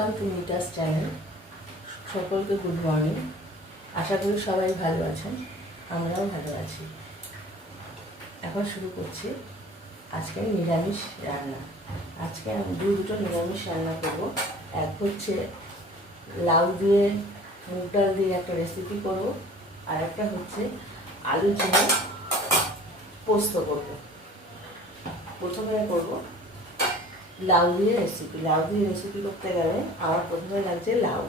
Welcome to মিটাস channel. সকলকে good morning. আশা করি সবাই ভালো আছেন, আমরাও ভালো আছি। এখন শুরু করছি আজকে নিরামিষ রান্না। আজকে আমি দুটো নিরামিষ রান্না করব। এক হচ্ছে লাউ দিয়ে মুগ ডাল দিয়ে একটা রেসিপি করব, আর একটা হচ্ছে আলু ঝিঙে পোস্ত করব। প্রথমে করব লাউ দিয়ে রেসিপি। লাউ দিয়ে রেসিপি করতে গেলে আমার প্রথমে লাগছে লাউ।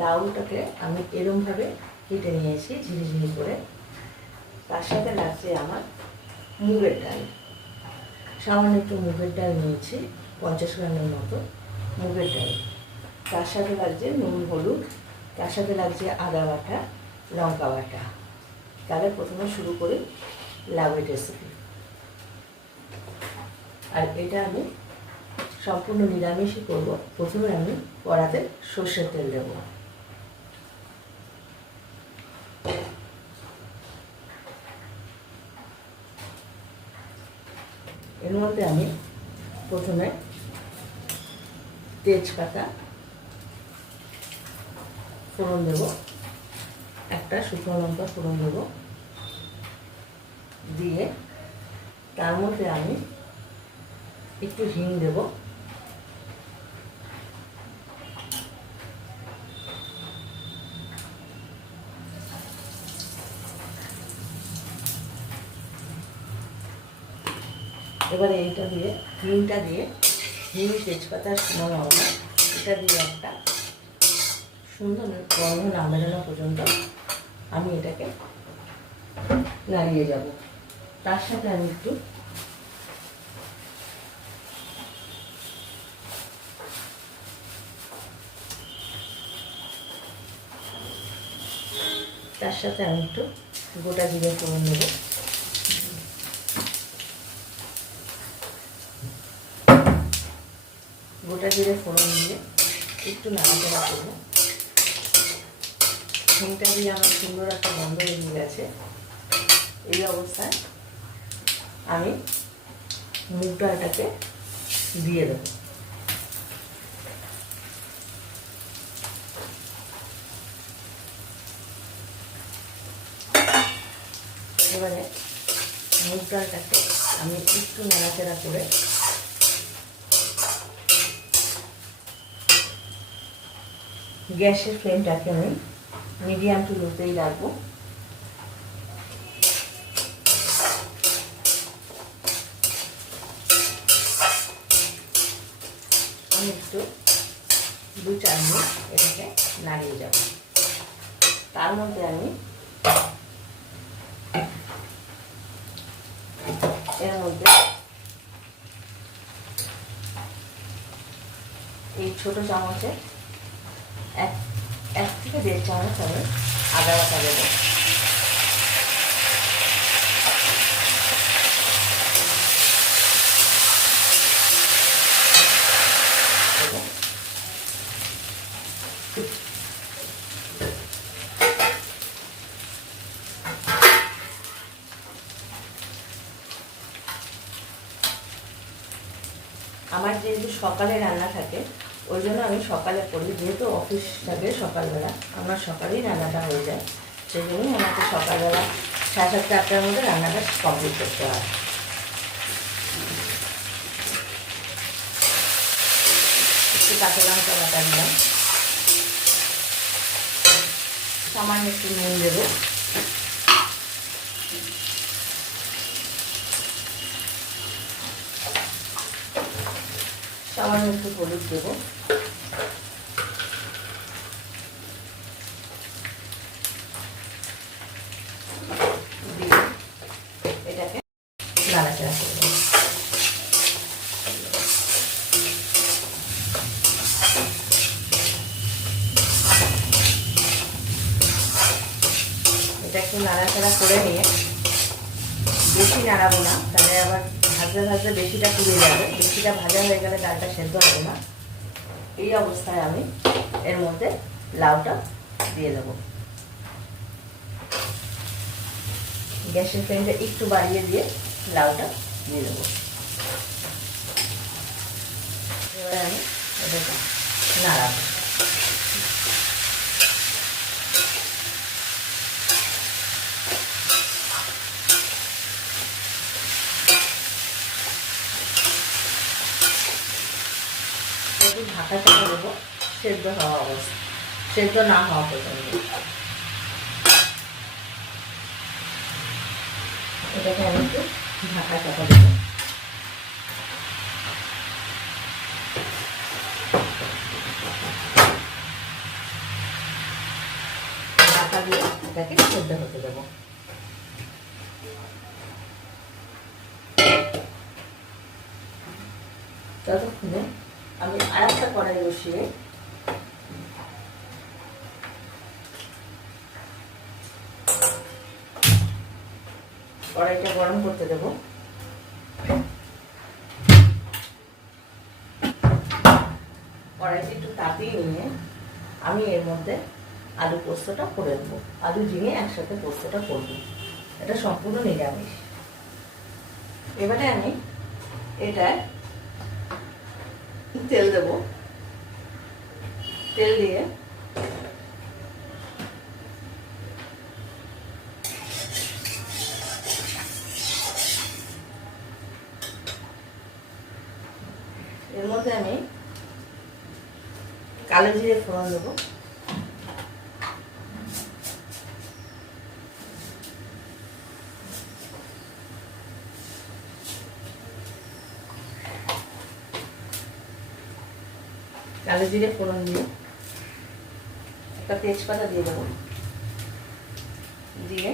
লাউটাকে আমি এরমভাবে কেটে নিয়েছি ঝিরিঝিরি করে। তার সাথে লাগছে আমার মুগের ডাল। সামান্য একটু মুগের ডাল নিয়েছি, 50 গ্রামের মতো মুগের ডাল। তার সাথে লাগছে নুন হলুদ, তার সাথে লাগছে আদা বাটা, লঙ্কা বাটা। তাহলে প্রথমে শুরু করি লাউয়ের রেসিপি। আর এটা আমি সম্পূর্ণ নিরামিষই করব। প্রথমে আমি কড়াতে সর্ষের তেল দেব। এর মধ্যে আমি প্রথমে তেজপাতা ফোড়ন দেব, একটা শুকনো লঙ্কা ফোড়ন দেব, দিয়ে তার মধ্যে আমি একটু হিং দেব, এবারে এইটা দিয়ে হিংটা দিয়ে হিং তেজপাতা শুকনো লঙ্কা এটা দিয়ে একটা সুন্দর গন্ধ না বেরোনো পর্যন্ত আমি এটাকে নাড়িয়ে যাব। তার সাথে আমি একটু গোটা জিরে ফোড়ন নেব। গোটা জিরে ফোড়ন দিয়ে একটু নাড়াচাড়া করব। হিংটা দিয়ে আমার সুন্দর একটা গন্ধ বেরিয়ে গেছে। এই অবস্থায় আমি মুগ ডালটাকে দিয়ে দেব। এবারে মুগ ডালটাকে আমি একটু নাড়াচাড়া করে গ্যাসের ফ্লেমটাকে আমি মিডিয়াম টু লোতেই রাখবো। আমি একটু 2-4 মিনিট এটাকে নাড়িয়ে যাব। তার মধ্যে আমি এর মধ্যে এই ছোট চামচে 1 থেকে 1.5 চামচ আমি আদা বাটা দেব। আমার যেহেতু সকালে রান্না থাকে ওই জন্য আমি সকালে করি, যেহেতু অফিস থাকে সকালবেলা, আমার সকালেই রান্নাটা হয়ে যায়। সেই জন্যই আমাকে সকালবেলা 7:30-8টার মধ্যে রান্নাটা কমপ্লিট করতে হয়। একটু কাঁচা লঙ্কা বাটা দিলাম, সামান্য একটু নুন দেব, সামান্য একটু হলুদ দেব, দিয়ে এটাকে নাড়াচাড়া করব। এটা একটু নাড়াচাড়া করে নিয়ে, বেশি নাড়াবো না, তাহলে আবার ভাজতে ভাজতে বেশিটা পুড়ে যাবে। বেশিটা ভাজা হয়ে গেলে ডালটা সেদ্ধ হবে না। এই অবস্থায় আমি এর মধ্যে লাউটা দিয়ে দেবো। গ্যাসের ফ্লেমটা একটু বাড়িয়ে দিয়ে লাউটা দিয়ে দেবো। এবারে আমি এটাকে নাড়াবো। একটু ঢাকা চাপা দেবো সেদ্ধ হওয়া অবস্থা, সেদ্ধ না হওয়া পর্যন্ত। এটাকে আমি একটু ঢাকা চাপা দেবো। ঢাকা দিয়ে এটাকে সেদ্ধ হতে দেবো। ততক্ষণে আমি আরেকটা কড়াই বসিয়ে কড়াইটা গরম করতে দেবো। কড়াইটা একটু তাপিয়ে নিয়ে আমি এর মধ্যে আলু পোস্তটা করে দেবো। আলু ঝিঙে একসাথে পোস্তটা করবো, এটা সম্পূর্ণ নিরামিষ। এবারে আমি এটায় তেল দেব। তেল দিয়ে এর মধ্যে আমি কালো জিরে ফোড়ন দেবো। কালো জিরে ফোড়ন দিয়ে একটা তেজপাতা দিয়ে দেবো। দিয়ে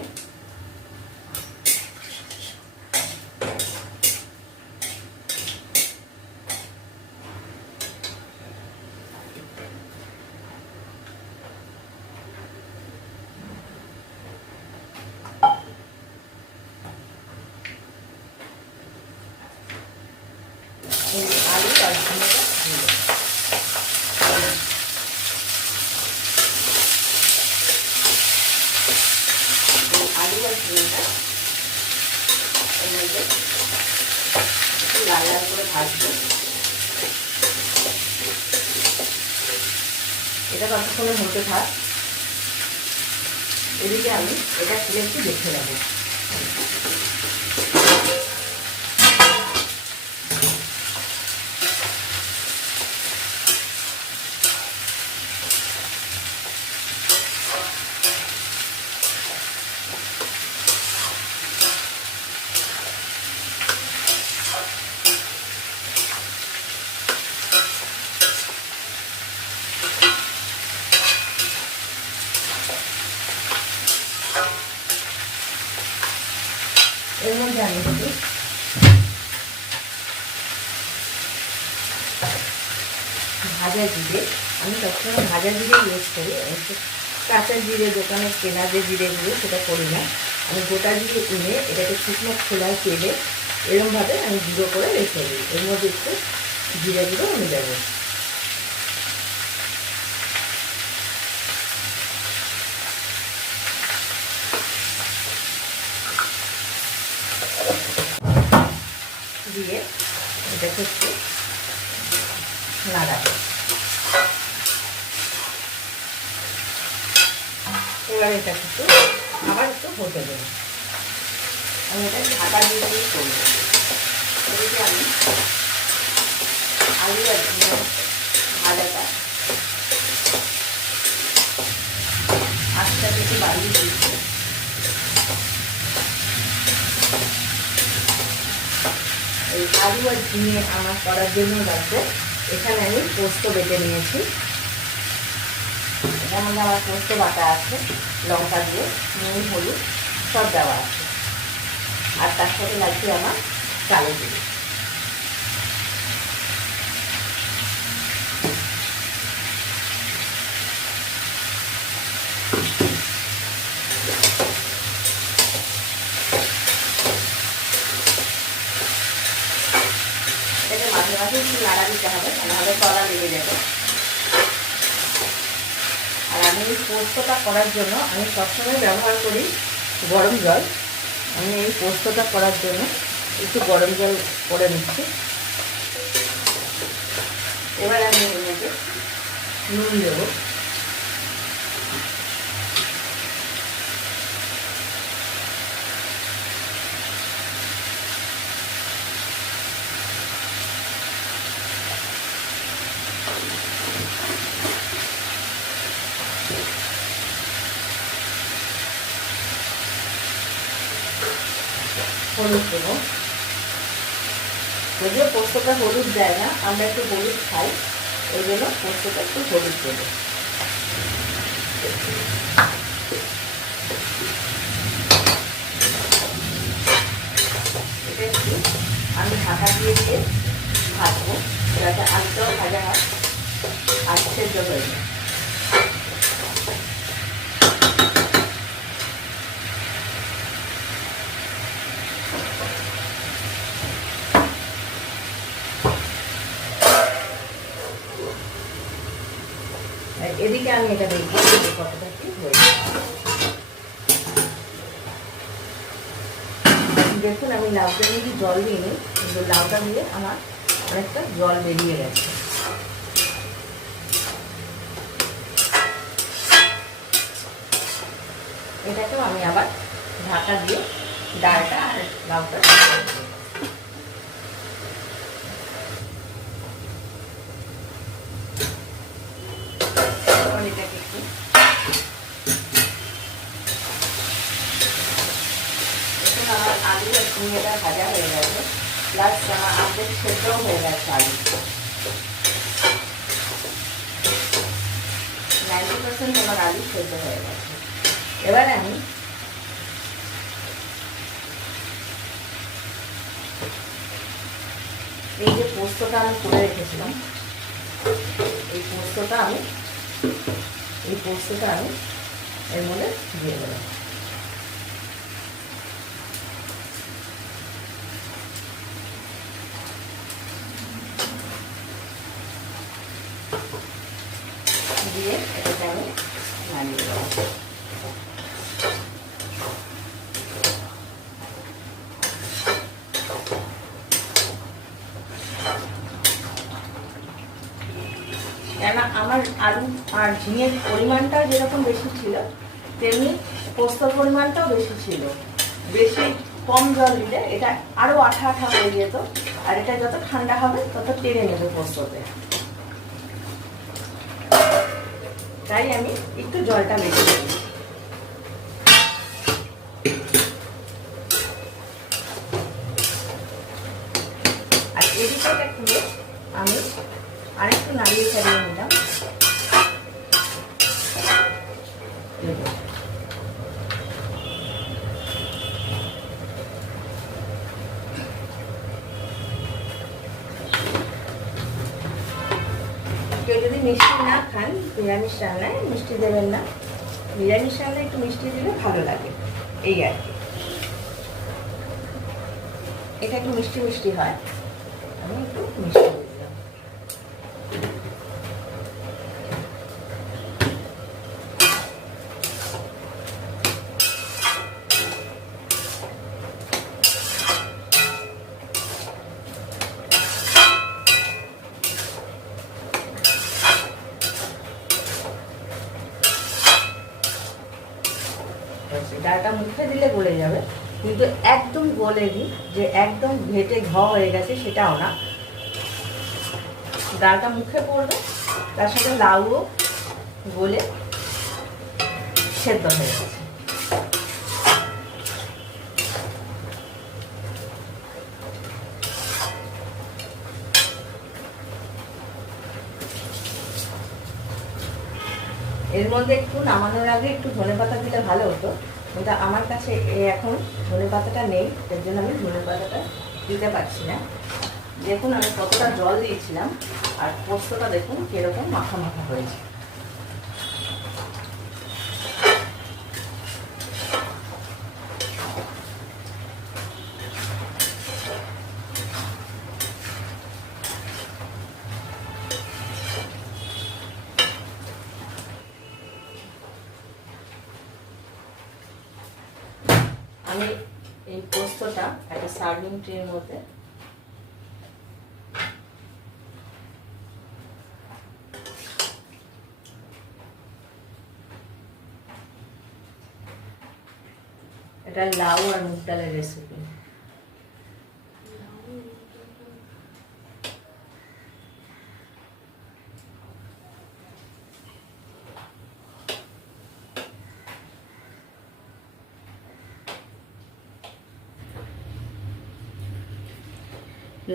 আলু আর ঝিঙেটা দিয়ে দেবো। আলু আর ঝিঙেটা এর মধ্যে একটু লাল লাল করে ভাজবো। এটা কতক্ষণে হতে থাক, এদিকে আমি এটা খুলে একটু দেখে নেবো। এর মধ্যে আমি একটু ভাজা জিরে, আমি সবসময় ভাজা জিরে ইউজ করি। একটু কাঁচা জিরে দোকানে কেনা যে জিরেগুলো সেটা করি না, আমি গোটা জিরে কিনে এটাকে শুকনো খোলায় তেলে এরকমভাবে আমি গুঁড়ো করে রেখে দিই। এর মধ্যে একটু জিরে গুঁড়ো আমি দেবো। দিয়ে এটাকে একটু নাড়াবো। এবার এটা একটু আবার একটু হতে দেবো। আমি এটা ঢাকা দিয়ে দিয়ে করবো। এদিকে আমি আলু আর ঝিঙে ভাজাটা আস্তে একটু বাড়িয়ে দিচ্ছি। এই আলু আর ঝিঙে আমার করার জন্য লাগবে, এখানে আমি পোস্ত বেটে নিয়েছি। এটার মধ্যে আমার পোস্ত বাটা আছে, লঙ্কা দিয়ে নুন হলুদ সব দেওয়া আছে, আর তার সাথে লাগছে আমার কালো জিরে। এটাকে মাঝে মাঝে একটু নাড়া দিতে হবে, নাহলে তলা লেগে যাবে। আর আমি এই পোস্তটা করার জন্য আমি সবসময় ব্যবহার করি গরম জল। আমি এই পোস্তটা করার জন্য একটু গরম জল করে নিচ্ছি। এবার আমি এর মধ্যে নুন দেবো, হলুদ দেবো। যদিও পোস্তটা হলুদ দেয় না, আমরা একটু হলুদ খাই, ওই জন্য পোস্তটা একটু হলুদ দেবো। এটা একটু আমি ঢাকা দিয়ে দিয়ে ভাজবো, যাতে আলুটাও ভাজা হয় আর সেদ্ধ হয়ে যায়। এদিকে আমি এটা দেখবো কতটা কি হয়েছে। দেখুন আমি লাউটা নিয়ে জল দিইনি, কিন্তু লাউটা দিয়ে আমার অনেকটা জল বেরিয়ে গেছে। এটাকেও আমি আবার ঢাকা দিয়ে ডালটা আর লাউটা এটাকে একটু আমার আলু আর ঝিঙেটা ভাজা হয়ে গেছে, প্লাস আমার অর্ধেক সেদ্ধও হয়ে গেছে। আলু 90% আমার আলু সেদ্ধ হয়ে গেছে। এবার আমি এই যে পোস্তটা আমি করে রেখেছিলাম, এই পোস্তটা আমি এর মধ্যে দিয়ে দেবো। দিয়ে এটাকে আমি নামিয়ে দেবো। কেননা আমার আলু আর ঝিঙের পরিমাণটাও যেরকম বেশি ছিল, তেমনি পোস্তর পরিমাণটাও বেশি ছিল। বেশি কম জল দিলে এটা আরও আঠা আঠা হয়ে যেত, আর এটা যত ঠান্ডা হবে তত টেনে নেবে পোস্ততে। তাই আমি একটু জলটা বেশি দিই। আর এদিকটা খুলে আমি আরেকটু নাড়িয়ে ছাড়িয়ে নিলাম। কেউ যদি মিষ্টি না খান, নিরামিষ রান্নায় মিষ্টি দেবেন না, নিরামিষ রান্নায় একটু মিষ্টি দিলে ভালো লাগে, এই আর কি। এটা একটু মিষ্টি মিষ্টি হয়, আমি একটু মিষ্টি দিলাম। ডালটা মুখে দিলে গলে যাবে, কিন্তু একদম গলেনি যে একদম ঘেটে হয়ে গেছে সেটাও না। ডালটা মুখে পড়বে, তার সাথে লাউও গলে সেদ্ধ হয়ে গেছে। এর মধ্যে একটু নামানোর আগে একটু ধনেপাতা দিলে ভালো হতো, কিন্তু আমার কাছে এখন ধনেপাতাটা নেই, এর জন্য আমি ধনেপাতাটা দিতে পারছি না। দেখুন আমি কতটা জল দিয়েছিলাম, আর পোস্তটা দেখুন কিরকম মাখা মাখা হয়েছে। আমি এই পোস্তটা একটা সার্ভিং ট্রের মধ্যে এটা লাউ আর মুগ ডালের রেসিপি।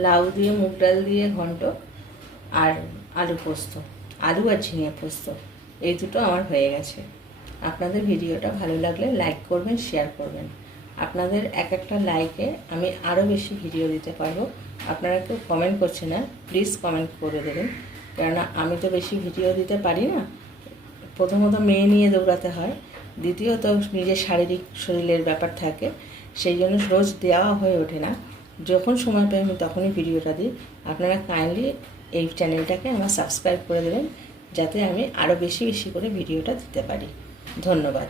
লাউ দিয়ে মুগ ডাল দিয়ে ঘন্ট আর আলু পোস্ত, আলু আর ঝিঙে পোস্ত, এই দুটো আমার হয়ে গেছে। আপনাদের ভিডিওটা ভালো লাগলে লাইক করবেন, শেয়ার করবেন। আপনাদের এক একটা লাইকে আমি আরও বেশি ভিডিও দিতে পারবো। আপনারা কেউ কমেন্ট করছে না, প্লিজ কমেন্ট করে দেবেন, কেননা আমি তো বেশি ভিডিও দিতে পারি না। প্রথমত মেয়ে নিয়ে দৌড়াতে হয়, দ্বিতীয়ত নিজের শারীরিক শরীরের ব্যাপার থাকে, সেই জন্য রোজ দেওয়া হয়ে ওঠে না। যখন সময় পাই আমি তখনই ভিডিওটা দিই। আপনারা কাইন্ডলি এই চ্যানেলটাকে আমার সাবস্ক্রাইব করে দেবেন, যাতে আমি আরও বেশি বেশি করে ভিডিওটা দিতে পারি। ধন্যবাদ।